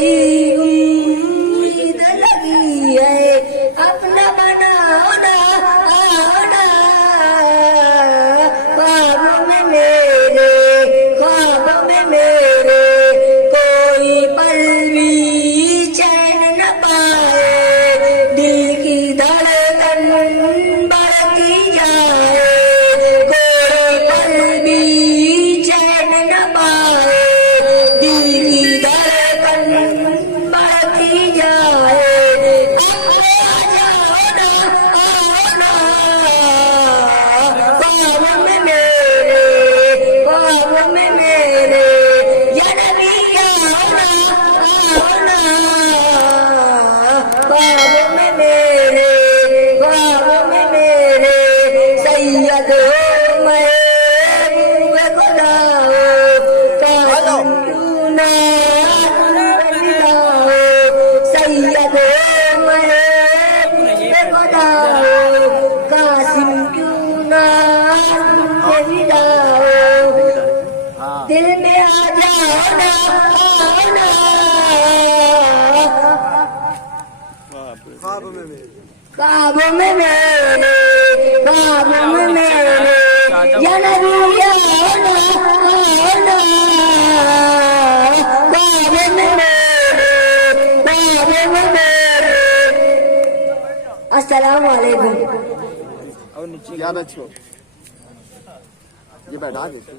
कोई उम्मीद लगी है, अपना बनाओ ना, आओ ना, ख्वाब में मेरे, ख्वाब में मेरे, कोई पल भी चैन न पाए, दिल की धड़कन बढ़ती जाए, कोई पल भी चैन न पाए, दिल की धड़कन बढ़ती जाए। अपने आ जाओ ना, आओ ना, ख्वाब में मेरे, ख्वाब में मेरे, या नबी आओ ना, ख्वाब में मेरे, ख्वाब में मेरे, सैयद हो महबूब खुदा हो, कासिम क्यों ना फिदा हो, सैयद हो महबूब खुदा हो, कासिम क्यों ना फिदा हो, दिल में आ जाओ ना, आओ ना, ख्वाब में मेरे, ख्वाब में मेरे, या नबी आओ ना, आओ ना, ख्वाब में मेरे, ख्वाब में मेरे। अस्सलाम वालेकुम। क्या बच्चों ये बैठा देते